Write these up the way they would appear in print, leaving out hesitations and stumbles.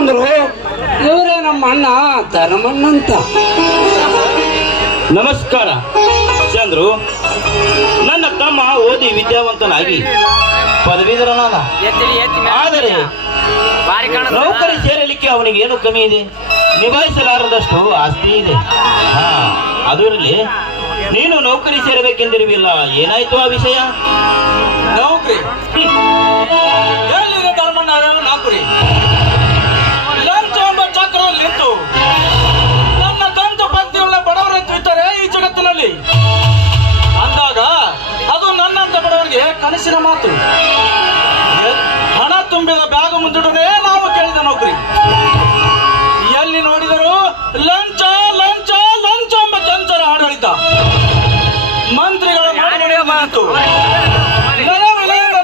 ಚಂದ್ರು, ಇವರೇ ನಮ್ಮ ಅಣ್ಣ ಧರ್ಮಣ್ಣಂತ. ನಮಸ್ಕಾರ ಚಂದ್ರು. ನನ್ನ ತಮ್ಮ ಓದಿ ವಿದ್ಯಾವಂತನಾಗಿ ಪದವೀಧರನಾದ. ಆದರೆ ನೌಕರಿ ಸೇರಲಿಕ್ಕೆ ಅವನಿಗೆ ಏನು ಕಮ್ಮಿ ಇದೆ, ನಿಭಾಯಿಸಲಾರದಷ್ಟು ಆಸ್ತಿ ಇದೆ. ಅದರಲ್ಲಿ ನೀನು ನೌಕರಿ ಸೇರಬೇಕೆಂದಿರುವಿಲ್ಲ, ಏನಾಯ್ತು ಆ ವಿಷಯ? ನೌಕರಿ ಧರ್ಮಣ್ಣ ನೌಕರಿ ಲಂಚ ಎಂಬ ಚಕ್ರದಲ್ಲಿ ನಿಂತು ನನ್ನ ತಂದೆ ಭಕ್ತಿಯುಳ್ಳ ಬಡವರಂತೂ ಇದ್ದಾರೆ ಈ ಜಗತ್ತಿನಲ್ಲಿ. ಅಂದಾಗ ಅದು ನನ್ನಂತ ಬಡವರಿಗೆ ಕನಸಿನ ಮಾತು. ಹಣ ತುಂಬಿದ ಬ್ಯಾಗ್ ಮುಂದಿಡನೆ ನಾವು ಕೇಳಿದ ನೌಕರಿ. ಎಲ್ಲಿ ನೋಡಿದರೂ ಲಂಚ ಲಂಚ ಲಂಚ ಎಂಬ ಚಂಚಲ ಆಡಳಿತ. ಮಂತ್ರಿಗಳ ಮಾತು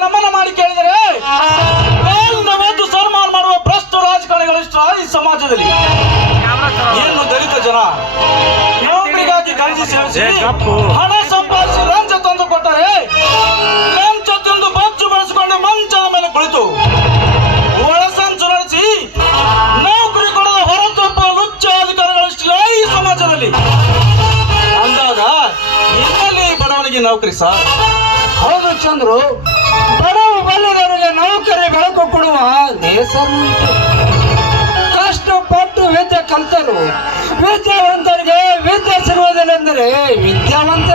ನಮ್ಮನ್ನ ಮಾಡಿ ಕೇಳಿದರೆ ಸನ್ಮಾನ ಮಾಡುವ ಭ್ರಷ್ಟ ರಾಜಕಾರಣಿಗಳು ಇಷ್ಟ ಈ ಸಮಾಜದಲ್ಲಿ. ಏನು ದಲಿತ ಜನ ನೌಕರಿಗಾಗಿ ಗಂಜಿ ಸೇವಿಸಿ ಹಣ ಸಂಪಾದಿಸಿ ಲಂಚ ತಂದು ಕೊಟ್ಟರೆ ಲಂಚ ತಿಂದು ಬಚ್ಚು ಬೆಳೆಸಿಕೊಂಡು ಮಂಚದ ಮೇಲೆ ಕುಳಿತು ಒಳಸಂಚು ನಡೆಸಿ ನೌಕರಿ ಕೊಡದ ಹೊರತುಪ್ಪ ಲುಚ್ಚ ಅಧಿಕಾರಿಗಳಿಷ್ಟಿಲ್ಲ ಈ ಸಮಾಜದಲ್ಲಿ. ಅಂದಾಗ ಇನ್ನಲ್ಲಿ ಬಡವನಿಗೆ ನೌಕರಿ ಸರ್? ಹೌದು ಚಂದ್ರು, ಬಡವ ಬಲ್ಲದವರಿಗೆ ನೌಕರಿ ಬೆಳಕು ಕೊಡುವ ದೇಶ. ಕಷ್ಟಪಟ್ಟು ವಿದ್ಯೆ ಕಲಿತರು ವಿದ್ಯಾವಂತರಿಗೆ ವಿದ್ಯೆ ಸಿಗುವುದಿಲ್ಲೆಂದರೆ ವಿದ್ಯಾವಂತ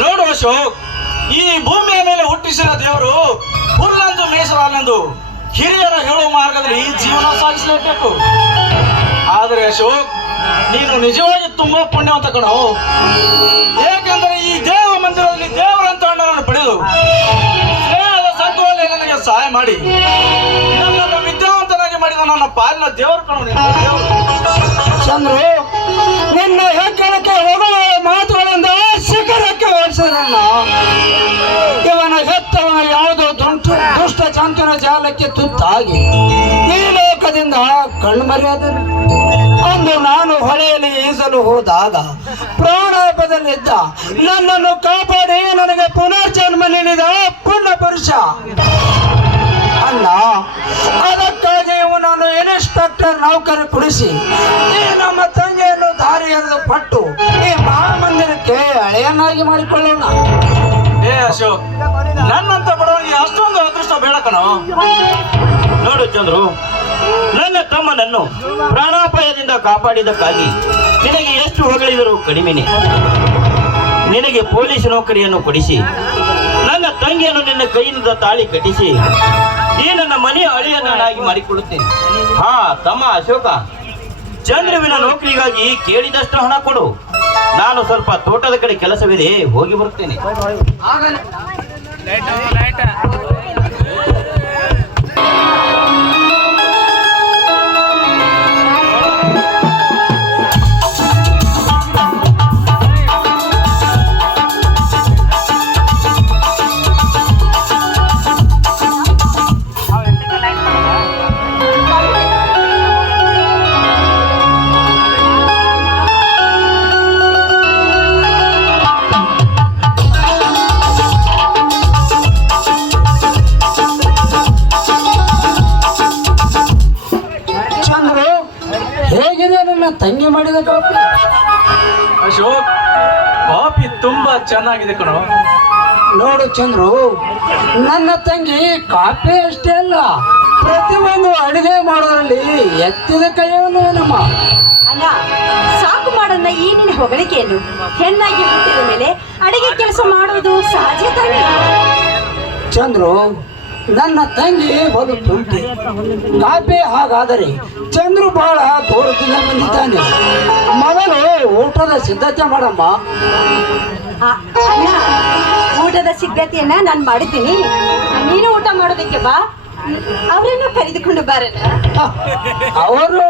ನೋಡು ಅಶೋಕ್, ಈ ಭೂಮಿಯ ಮೇಲೆ ಹುಟ್ಟಿಸಿದ ದೇವರು ಹುಲ್ಲಂದು ಮೇಸರಲ್ಲೆಂದು ಹಿರಿಯರ ಹೇಳುವ ಮಾರ್ಗದಲ್ಲಿ ಜೀವನ ಸಾಗಿಸಲೇಬೇಕು. ಆದರೆ ಅಶೋಕ್, ನೀನು ನಿಜವಾಗಿ ತುಂಬಾ ಪುಣ್ಯವಂತ ಕಣೋ. ಏಕೆಂದರೆ ಈ ದೇವ ಮಂದಿರದಲ್ಲಿ ದೇವರಂತ ಅಣ್ಣನನ್ನು ಪಡೆದು ಸ್ನೇಹದ ಸಂಘದಲ್ಲಿ ನನಗೆ ಸಹಾಯ ಮಾಡಿ ನನ್ನನ್ನು ವಿದ್ಯಾವಂತನಾಗಿ ಮಾಡಿದ ನನ್ನ ಪಾಲಿನ ದೇವರು ಕಣೋ. ಚಂದ್ರು, ನಿನ್ನ ಹೆಗ್ಗಳಕ್ಕೆ ಹೋಗುವ ಮಾತುಗಳಿಂದ ಶಿಖರಕ್ಕೆ ಓಡಿಸಿದ್ರಣ್ಣ. ಇವನ ಹೆತ್ತವನ ಯಾವುದೋ ದುಷ್ಟ ಚಂಚನ ಜಾಲಕ್ಕೆ ತುತ್ತಾಗಿ ಈ ಲೋಕದಿಂದ ಕಣ್ಮರೆಯಾದರು. ಅಂದು ನಾನು ಹೊಳೆಯಲ್ಲಿ ಈಜಲು ಹೋದಾಗ ಪ್ರಾಣಾಪದಲ್ಲಿದ್ದ ನನ್ನನ್ನು ಕಾಪಾಡಿ ನನಗೆ ಪುನರ್ಜನ್ಮ ನೀಡಿದ ಪುಣ್ಯ ಪುರುಷ ಅಲ್ಲ. ಅದಕ್ಕಾಗಿ ನಾನು ಇನ್ಸ್ಪೆಕ್ಟರ್ ನೌಕರಿ ಕೊಡಿಸಿ ಈ ನಮ್ಮ ತಂಗಿಯನ್ನು ದಾರಿ ಎರೆದು ಕೊಟ್ಟು ಈ ಮಹಾಮಂದಿರಕ್ಕೆ ಹಳೆಯನ್ನಾಗಿ ಮಾಡಿಕೊಳ್ಳೋಣ. ಏ ಅಶೋಕ್, ನನ್ನಂತ ಬಡವನಿಗೆ ಅಷ್ಟೊಂದು ಅದೃಷ್ಟ ಬೇಡ ಕಣೋ. ನೋಡು ಚಂದ್ರು, ನನ್ನ ತಮ್ಮನನ್ನು ಪ್ರಾಣಾಪಾಯದಿಂದ ಕಾಪಾಡಿದಕ್ಕಾಗಿ ನಿನಗೆ ಎಷ್ಟು ಹೊಗಳಿದರೂ ಕಡಿಮೆನೆ. ನಿನಗೆ ಪೊಲೀಸ್ ನೌಕರಿಯನ್ನು ಕೊಡಿಸಿ ನನ್ನ ತಂಗಿಯನ್ನು ನಿನ್ನ ಕೈಯಿಂದ ತಾಳಿ ಕಟ್ಟಿಸಿ ಈ ನನ್ನ ಮನೆಯ ಅಳಿಯನ್ನಾಗಿ ಮಾಡಿಕೊಳ್ಳುತ್ತೇನೆ. ತಮ್ಮ ಅಶೋಕ, ಚಂದ್ರುವಿನ ನೌಕರಿಗಾಗಿ ಕೇಳಿದಷ್ಟು ಹಣ ಕೊಡು. ನಾನು ಸ್ವಲ್ಪ ತೋಟದ ಕಡೆ ಕೆಲಸವಿದೆ, ಹೋಗಿ ಬರುತ್ತೇನೆ. ತಂಗಿ ಮಾಡಿದ ಕಾಪಿ? ಅಶೋಕ್, ಕಾಫಿ ತುಂಬಾ ಚೆನ್ನಾಗಿದೆ ಕಣೋ. ನೋಡು ಚಂದ್ರು, ನನ್ನ ತಂಗಿ ಕಾಫಿ ಅಷ್ಟೇ ಅಲ್ಲ, ಪ್ರತಿಯೊಂದು ಅಡಿಗೆ ಮಾಡೋದ್ರಲ್ಲಿ ಎತ್ತಿದ ಕೈಯನ್ನು ನಮ್ಮ ಅಲ್ಲ. ಸಾಕು ಮಾಡನ್ನ ಈ ನಿನ್ನ ಹೊಗಳಿಕೆಯನ್ನು ಹೆಣ್ಣಾಗಿ ಹುಟ್ಟಿದ ಮೇಲೆ ಅಡಿಗೆ ಕೆಲಸ ಮಾಡುವುದು ಸಹಜ ತಾನೆ. ಚಂದ್ರು, ನನ್ನ ತಂಗಿ ಬಲು ತುಂಟಿ ಕಾಪಿ. ಹಾಗಾದರೆ ಚಂದ್ರು ಬಹಳ ದೂರದಿಂದ ಬಂದಿದ್ದಾನೆ. ಮೊದಲು ಊಟದ ಸಿದ್ಧತೆ ಮಾಡಮ್ಮ. ಅಣ್ಣ, ಊಟದ ಸಿದ್ಧತೆಯನ್ನ ನಾನು ಮಾಡಿದ್ದೀನಿ. ನೀನು ಊಟ ಮಾಡೋದಕ್ಕೆ ಬಾ, ಅವರನ್ನು ಕರೆದುಕೊಂಡು ಬಾರಲ್ಲ. ಅವರು